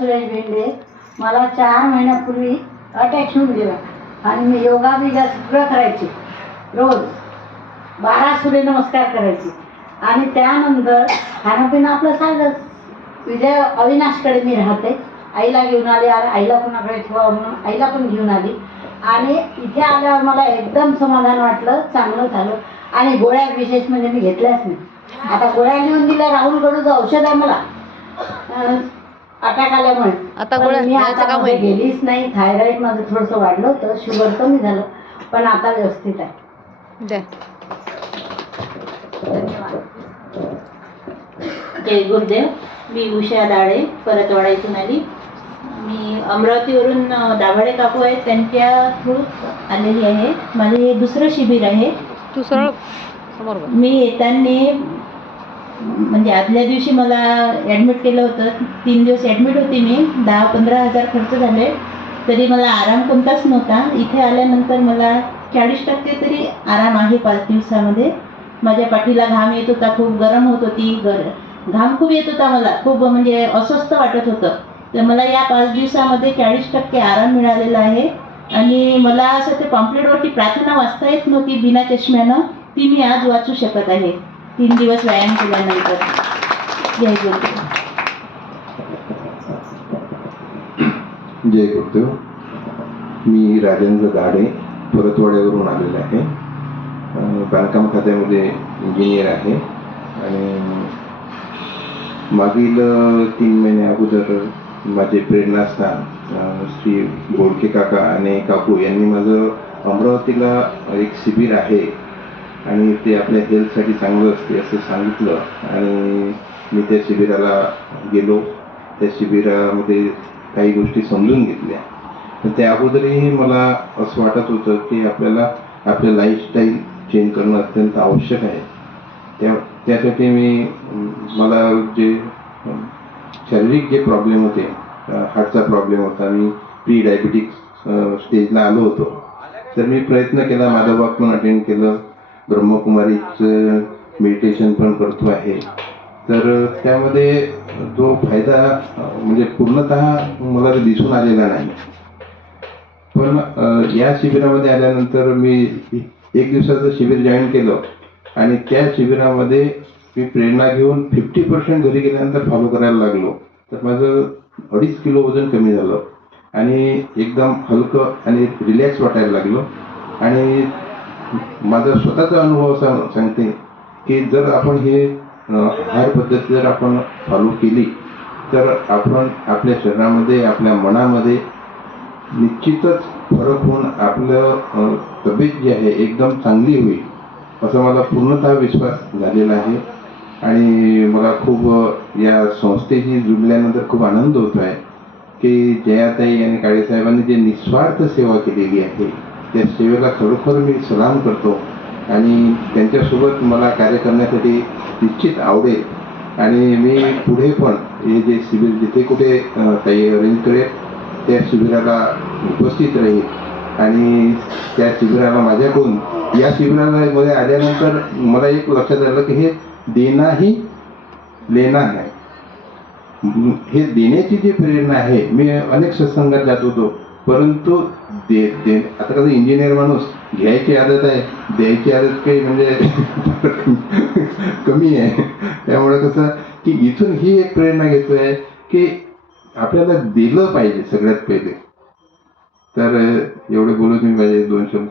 सुरेश भेंडे मला चार महिन्यापूर्वी अटॅक होऊन गेला. आणि मी योगा बिगा सगळं करायचे. रोज. बारा सूर्यनमस्कार करायचे. आणि त्यानंतर खाणंपिणं आपलं सांगच विजय अविनाशकडे मी राहते. आईला घेऊन आली. आ- आईला कोणाकडे ठेवा म्हणून आईला पण घेऊन आली. आणि इथे आल्यावर मला एकदम समाधान वाटलं. चांगलं झालं. आणि गोळ्या विशेष म्हणजे मी घेतल्याच नाही. आता गोळ्या लिहून दिल्या. राहुल कडूचं औषध आहे मला. अटॅक आल्यामुळे आता गोळ्या मी घ्यायचं आता काममध्ये आहे. गेलीच नाही थायरॉइड माझं थोडंसं वाढलं होतं शुगर कमी झालं पण आता व्यवस्थित आहे. द्या जय गुरुदेव. मी उषा दाळे परतवाडा इथून आली मी अमरावतीवरून अ, दाभाडे काकू आहेत त्यांच्या थ्रू आलेली आहे. माझे हे दुसरं शिबिर आहे. तू सरळ समोर बघ. मी येताना म्हणजे आदल्या दिवशी मला ॲडमिट केलं होतं. तीन दिवस ॲडमिट होती मी. दहा पंधरा हजार खर्च झाले. तरी मला आराम कोणताच नव्हता. इथे आल्यानंतर मला चाळीस टक्के तरी आराम आहे पाच दिवसामध्ये. माझ्या पाठीला घाम येत होता. खूप गरम होत होती. गर घाम खूप येत होता मला. खूप म्हणजे अस्वस्थ वाटत होतं. तर मला या पाच दिवसामध्ये चाळीस टक्के आराम मिळालेला आहे. आणि मला असं ते पॉम्पलेटवरती प्रार्थना वाचता येत नव्हती. बिना चष्म्यानं. ती मी आज वाचू शकत आहे. तीन दिवस व्यायाम केल्यानंतर जय गुरुदेव. जय गुरुदेव. मी राजेंद्र गाडे परतवाड्यावरून आलेलो आहे. बांधकाम खात्यामध्ये इंजिनियर आहे. आणि मागील तीन महिने अगोदर माझे प्रेरणास्थान श्री बोडके काका आणि काकू यांनी माझं अमरावतीला एक शिबिर आहे. आणि ते आपल्या हेल्थसाठी चांगलं असते असं सांगितलं. आणि मी त्या शिबिराला गेलो. त्या शिबिरामध्ये काही गोष्टी समजून घेतल्या. तर त्या अगोदरही मला असं वाटत होतं की आपल्याला आपलं लाईफस्टाईल चेंज करणं अत्यंत आवश्यक आहे. त्या त्यासाठी मी मला जे शारीरिक जे प्रॉब्लेम होते हार्टचा प्रॉब्लेम होता मी प्री डायबिटिक स्टेजला आलो होतो. तर मी प्रयत्न केला माझं वर्क पण अटेंड केलं. ब्रह्मकुमारीचं मेडिटेशन पण करतो आहे. तर त्यामध्ये जो फायदा म्हणजे पूर्णतः मला दिसून आलेला नाही. पण या शिबिरामध्ये आल्यानंतर मी एक दिवसाचं शिबिर जॉईन केलं आणि त्या शिबिरामध्ये मी प्रेरणा घेऊन फिफ्टी पर्सेंट घरी गेल्यानंतर फॉलो करायला लागलो. तर माझं अडीच किलो वजन कमी झालं आणि एकदम हलकं आणि रिलॅक्स वाटायला लागलं. आणि माझा स्वतःचा अनुभव असा सांगते की जर आपण हे आहार पद्धती जर आपण फॉलो केली तर आपण आपल्या शरीरामध्ये आपल्या मनामध्ये निश्चितच फरक होऊन आपलं तब्येत जी आहे एकदम चांगली होईल असा मला पूर्णतः विश्वास झालेला आहे. आणि मला खूप या संस्थेशी जुडल्यानंतर खूप आनंद होतो आहे की जयाताई आणि काळेसाहेबांनी जे निस्वार्थ सेवा केलेली आहे त्या सेवेला खरोखर मी सलाम करतो. आणि त्यांच्यासोबत मला कार्य करण्यासाठी निश्चित आवडेल. आणि मी पुढे पण हे जे शिबिर जिथे कुठे काही अरेंज करेल त्या शिबिराला उपस्थित राहील. आणि त्या शिबिराला माझ्याकडून या शिबिराला मध्ये आल्यानंतर मला एक लक्षात आलं की हे देणंही लेना आहे. हे देण्याची जी प्रेरणा आहे मी अनेक सत्संगात जात होतो. परंतु दे दे आता कसं इंजिनियर माणूस घ्यायची आदत आहे द्यायची आदत काही म्हणजे कमी आहे. त्यामुळे कसं की इथून ही एक प्रेरणा घेतोय की आपल्याला दिलं पाहिजे सगळ्यात पहिले. तर एवढे बोलून मी माझे दोन शब्द